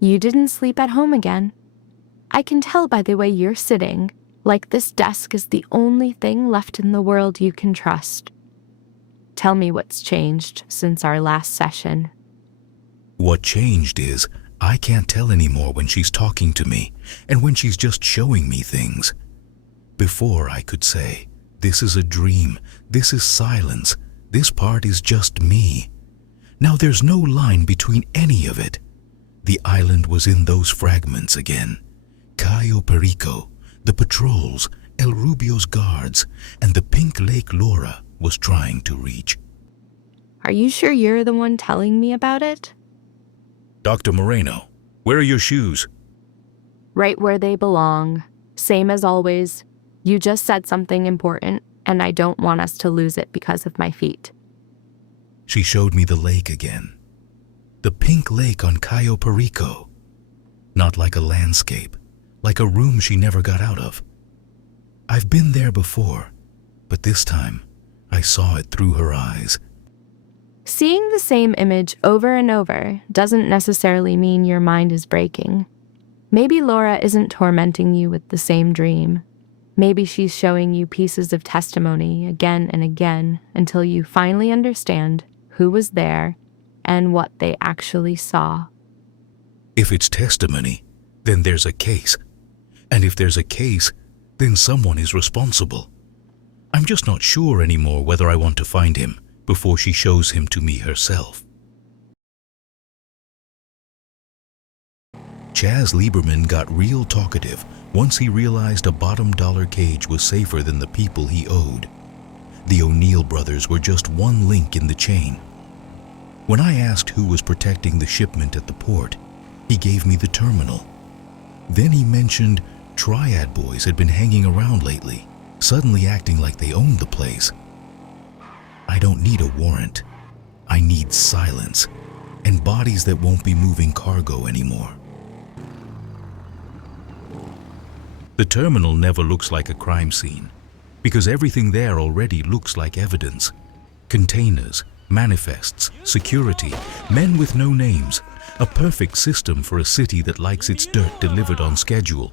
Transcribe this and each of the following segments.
You didn't sleep at home again. I can tell by the way you're sitting, like this desk is the only thing left in the world you can trust. Tell me what's changed since our last session. What changed is I can't tell anymore when she's talking to me and when she's just showing me things. Before I could say, this is a dream, this is silence, this part is just me. Now there's no line between any of it. The island was in those fragments again. Cayo Perico, the patrols, El Rubio's guards, and the pink lake Loro was trying to reach. Are you sure you're the one telling me about it? Dr. Moreno, where are your shoes? Right where they belong. Same as always. You just said something important, and I don't want us to lose it because of my feet. She showed me the lake again. The pink lake on Cayo Perico. Not like a landscape, like a room she never got out of. I've been there before, but this time I saw it through her eyes. Seeing the same image over and over doesn't necessarily mean your mind is breaking. Maybe Laura isn't tormenting you with the same dream. Maybe she's showing you pieces of testimony again and again until you finally understand who was there and what they actually saw. If it's testimony, then there's a case. And if there's a case, then someone is responsible. I'm just not sure anymore whether I want to find him before she shows him to me herself. Chaz Lieberman got real talkative once he realized a bottom dollar cage was safer than the people he owed. The O'Neill brothers were just one link in the chain. When I asked who was protecting the shipment at the port, he gave me the terminal. Then he mentioned Triad boys had been hanging around lately, suddenly acting like they owned the place. I don't need a warrant. I need silence and bodies that won't be moving cargo anymore. The terminal never looks like a crime scene because everything there already looks like evidence. Containers, manifests, security, men with no names, a perfect system for a city that likes its dirt delivered on schedule.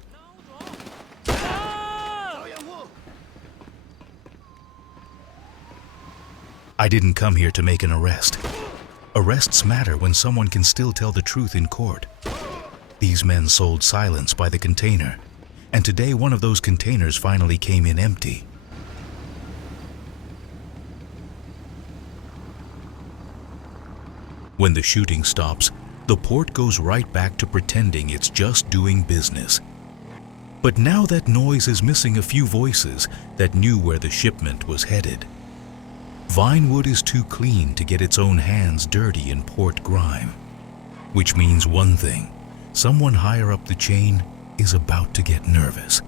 I didn't come here to make an arrest. Arrests matter when someone can still tell the truth in court. These men sold silence by the container, and today one of those containers finally came in empty. When the shooting stops, the port goes right back to pretending it's just doing business. But now that noise is missing a few voices that knew where the shipment was headed. Vinewood is too clean to get its own hands dirty in port grime. Which means one thing, someone higher up the chain is about to get nervous.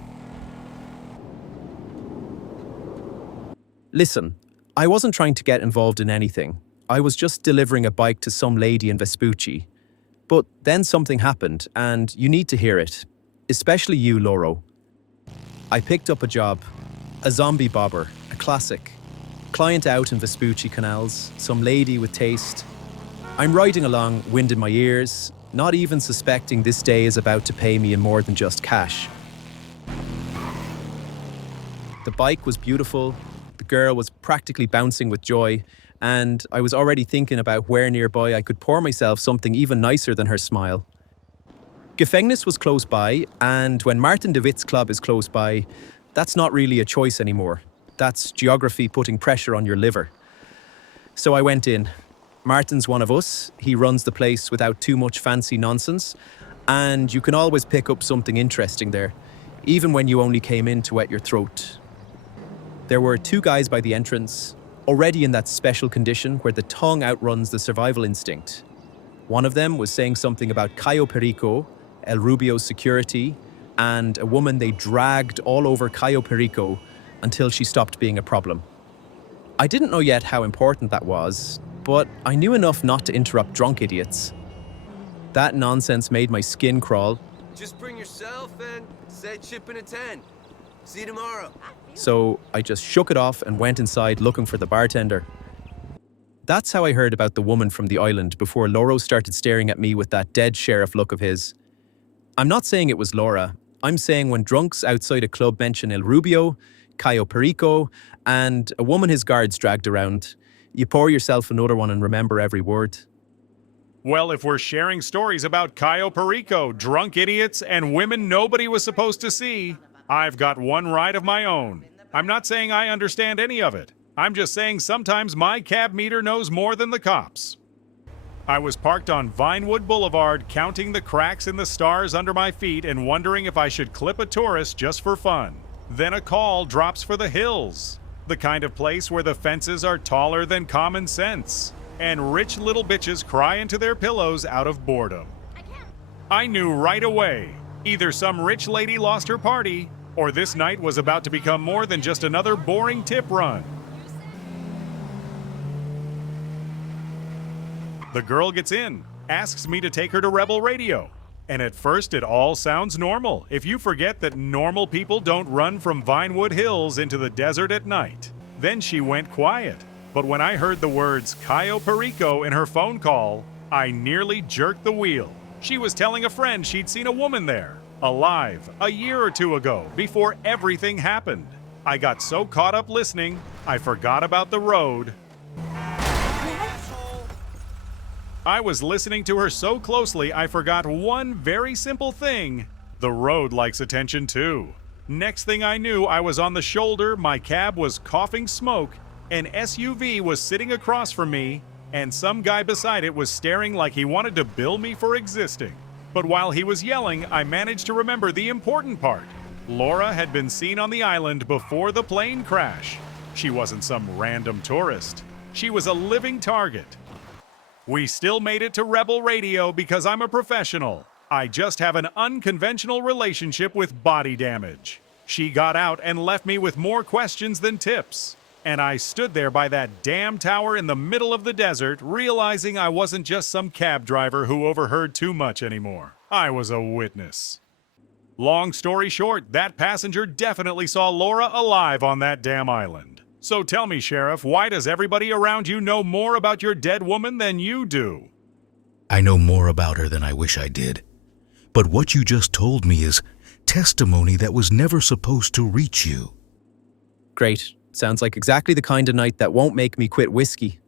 Listen, I wasn't trying to get involved in anything. I was just delivering a bike to some lady in Vespucci. But then something happened, and you need to hear it. Especially you, Loro. I picked up a job. A zombie bobber, a classic. Client out in Vespucci canals, some lady with taste. I'm riding along, wind in my ears, not even suspecting this day is about to pay me in more than just cash. The bike was beautiful, the girl was practically bouncing with joy, and I was already thinking about where nearby I could pour myself something even nicer than her smile. Gefängnis was close by, and when Martin de Witt's club is close by, that's not really a choice anymore. That's geography putting pressure on your liver. So I went in. Martin's one of us. He runs the place without too much fancy nonsense, and you can always pick up something interesting there, even when you only came in to wet your throat. There were two guys by the entrance, already in that special condition where the tongue outruns the survival instinct. One of them was saying something about Cayo Perico, El Rubio's security, and a woman they dragged all over Cayo Perico until she stopped being a problem. I didn't know yet how important that was, but I knew enough not to interrupt drunk idiots. That nonsense made my skin crawl. Just bring yourself and set chip in a 10. See you tomorrow. So I just shook it off and went inside looking for the bartender. That's how I heard about the woman from the island before Loro started staring at me with that dead sheriff look of his. I'm not saying it was Laura. I'm saying when drunks outside a club mention El Rubio, Cayo Perico, and a woman his guards dragged around, you pour yourself another one and remember every word. Well, if we're sharing stories about Cayo Perico, drunk idiots, and women nobody was supposed to see, I've got one ride of my own. I'm not saying I understand any of it. I'm just saying sometimes my cab meter knows more than the cops. I was parked on Vinewood Boulevard, counting the cracks in the stars under my feet and wondering if I should clip a tourist just for fun. Then a call drops for the hills, the kind of place where the fences are taller than common sense, and rich little bitches cry into their pillows out of boredom. I knew right away, either some rich lady lost her party, or this night was about to become more than just another boring tip run. The girl gets in, asks me to take her to Rebel Radio. And at first it all sounds normal, if you forget that normal people don't run from Vinewood Hills into the desert at night. Then she went quiet. But when I heard the words Cayo Perico in her phone call, I nearly jerked the wheel. She was telling a friend she'd seen a woman there, alive, a year or two ago, before everything happened. I got so caught up listening, I forgot about the road. I was listening to her so closely, I forgot one very simple thing. The road likes attention too. Next thing I knew, I was on the shoulder, my cab was coughing smoke, an SUV was sitting across from me, and some guy beside it was staring like he wanted to bill me for existing. But while he was yelling, I managed to remember the important part. Laura had been seen on the island before the plane crash. She wasn't some random tourist. She was a living target. We still made it to Rebel Radio because I'm a professional. I just have an unconventional relationship with body damage. She got out and left me with more questions than tips. And I stood there by that damn tower in the middle of the desert, realizing I wasn't just some cab driver who overheard too much anymore. I was a witness. Long story short, that passenger definitely saw Laura alive on that damn island. So tell me, Sheriff, why does everybody around you know more about your dead woman than you do? I know more about her than I wish I did. But what you just told me is testimony that was never supposed to reach you. Great. Sounds like exactly the kind of night that won't make me quit whiskey.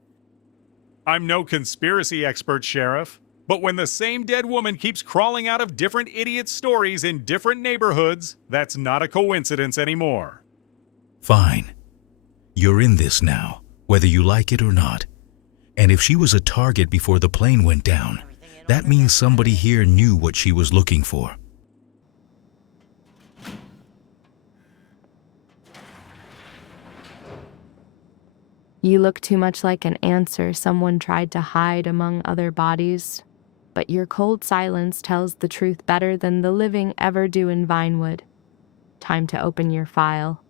I'm no conspiracy expert, Sheriff, but when the same dead woman keeps crawling out of different idiot stories in different neighborhoods, that's not a coincidence anymore. Fine. You're in this now, whether you like it or not. And if she was a target before the plane went down, that means somebody here knew what she was looking for. You look too much like an answer someone tried to hide among other bodies, but your cold silence tells the truth better than the living ever do in Vinewood. Time to open your file.